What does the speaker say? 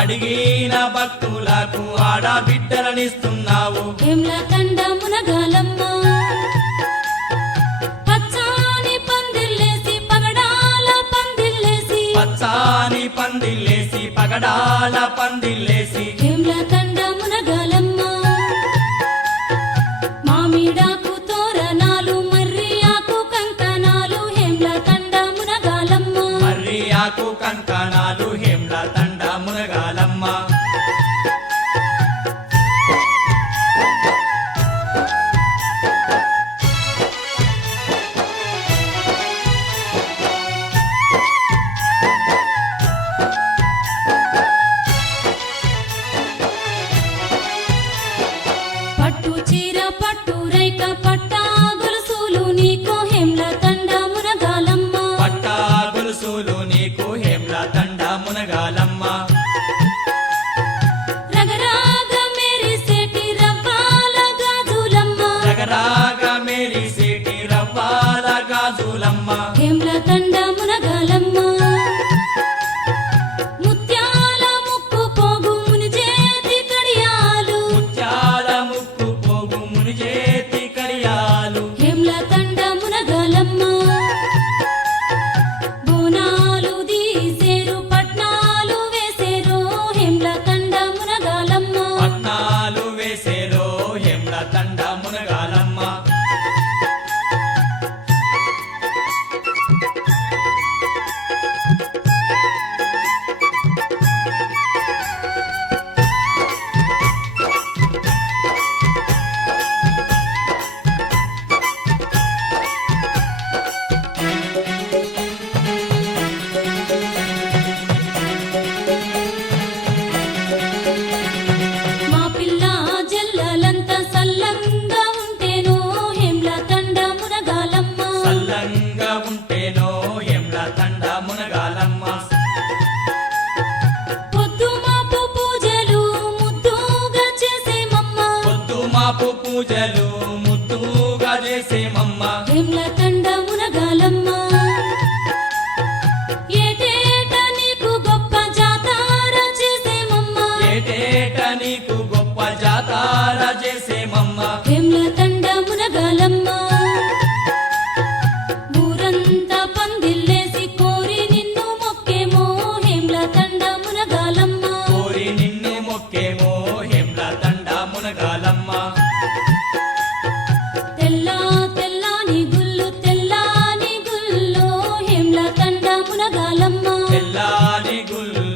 అడిగిన భక్తులకు ఆడబిడ్డలనిస్తున్నావు హేమలతండ మునగాలమ్మ పచ్చాని పందిల్లేసి పగడాల పందిల్లేసి పచ్చాని పందిల్లేసి పగడాల పందిల్లేసి హేమలతండ మునగాలమ్మ మామిడాకు తోరణాలు మర్రియాకు కంకణాలు హేమలతండ మునగాలమ్మ మర్రియాకు కంకణాలు హేమలతండ మునగాలమ్మ పట్టు చీర పట్టు రైక పట్టా గొలుసులు నీకు హేమలతండ మునగాలమ్మ పట్టా గొలుసులు నీకు హేమలతండ మునగాలమ్మ రగరాగ మెరిసేటి రవ్వాల గాజులమ్మ రగరాగ మెరిసేటి రవ్వాల గాజులమ్మ హేమలతండ మునగాలమ్మ ముత్యాల ముక్కు పోగు మునిజేతి కడియాలు ముత్యాల ముక్కు పోగు మునిజేతి కడియాలు హేమలతండ మునగాలమ్మ బోనాలు దీసేరు పట్నాలు పూజలు ముద్దుగా చేసేమమ్మ హేమ్ల తండ మునగాలమ్మ ఏటేట నీకు గొప్ప జాతార చేసేమమ్మ ఏటేట నీకు గొప్ప జాతార చేసేమమ్మ హేమ్ల తండ మునగాలమ్మ ఊరంతా పందిల్లేసి కోరి నిన్ను మొక్కేమో హేమ్ల తండ మునగాలమ్మ కోరి నిన్ను మొక్కేమో హేమ్ల తండ మునగాలమ్మ తెల్లాని గుళ్ళు హేమ్ల తండ మునగాలమ్మ తెల్లాని గుళ్ళు